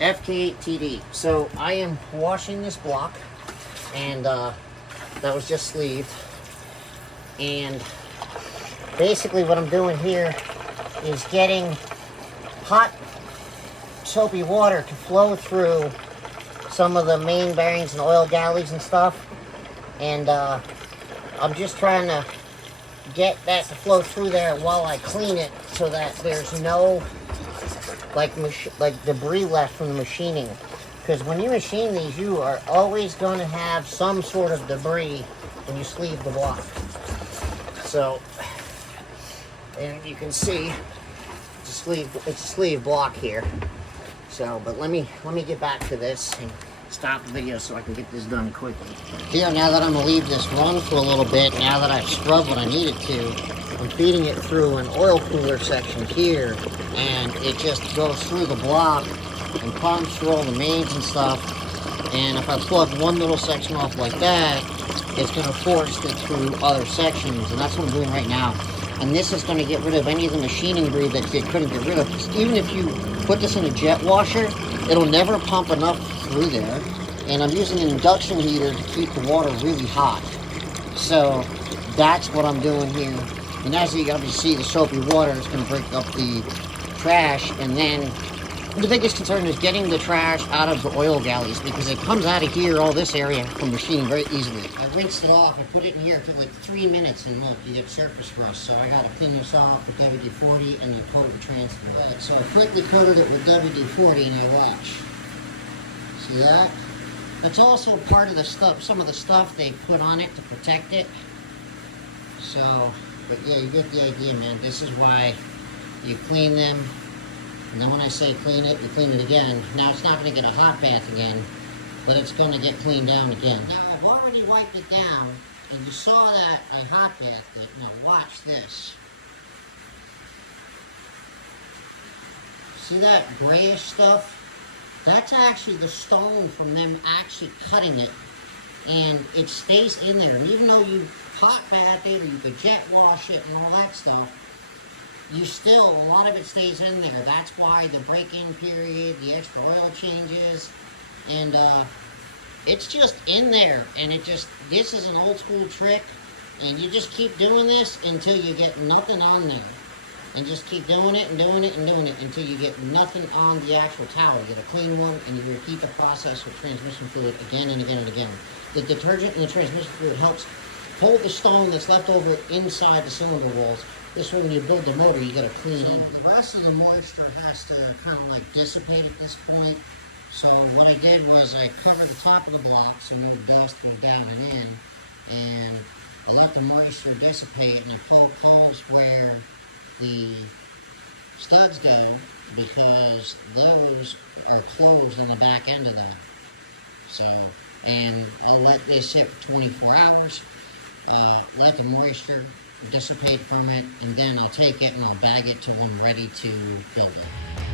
FK8TD. So I am washing this block, and that was just sleeved. And basically what I'm doing here is getting hot soapy water to flow through some of the main bearings and oil galleys and stuff. And I'm just trying to get that to flow through there while I clean it, so that there's no like debris left from the machining. Because when you machine these, you are always going to have some sort of debris when you sleeve the block. So, and you can see it's a sleeve block here. So, but let me get back to this and stop the video so I can get this done quickly. Here, now that I'm gonna leave this run for a little bit, now that I've scrubbed what I needed to, I'm feeding it through an oil cooler section here, and it just goes through the block and pumps through all the mains and stuff. And if I plug one little section off like that, it's gonna force it through other sections, and that's what I'm doing right now. And this is gonna get rid of any of the machining debris that it couldn't get rid of. Because even if you put this in a jet washer, it'll never pump enough through there. And I'm using an induction heater to keep the water really hot. So that's what I'm doing here. And as you obviously see, the soapy water is going to break up the trash. And then the biggest concern is getting the trash out of the oil galleys, because it comes out of here, all this area, from machining very easily. I rinsed it off. I put it in here for like 3 minutes, and look, you get surface rust. So I got to clean this off with WD-40 and then coat it with transfer. Right, so I quickly coated it with WD-40 and I watch. See that? That's also part of the stuff, some of the stuff they put on it to protect it. So, but yeah, you get the idea, man. This is why you clean them. And then when I say clean it, you clean it again. Now it's not going to get a hot bath again, but it's going to get cleaned down again. Now I've already wiped it down, and you saw that I hot bathed it. Now watch this. See that grayish stuff? That's actually the stone from them actually cutting it, and it stays in there. And even though you hot bath it, or you could jet wash it and all that stuff, you still, a lot of it stays in there. That's why the break-in period, the extra oil changes, and it's just in there. And it just, this is an old school trick, and you just keep doing this until you get nothing on there. And just keep doing it and doing it and doing it until you get nothing on the actual towel. You get a clean one, and you repeat the process with transmission fluid again and again and again. The detergent in the transmission fluid helps hold the stone that's left over inside the cylinder walls. This way, when you build the motor, you get a clean end. The rest of the moisture has to kind of like dissipate at this point. So what I did was I covered the top of the block so no dust goes down and in, and I let the moisture dissipate, and I pulled close where the studs go, because those are closed in the back end of that. So, and I'll let this sit for 24 hours, let the moisture dissipate from it, and then I'll take it and I'll bag it till I'm ready to build it.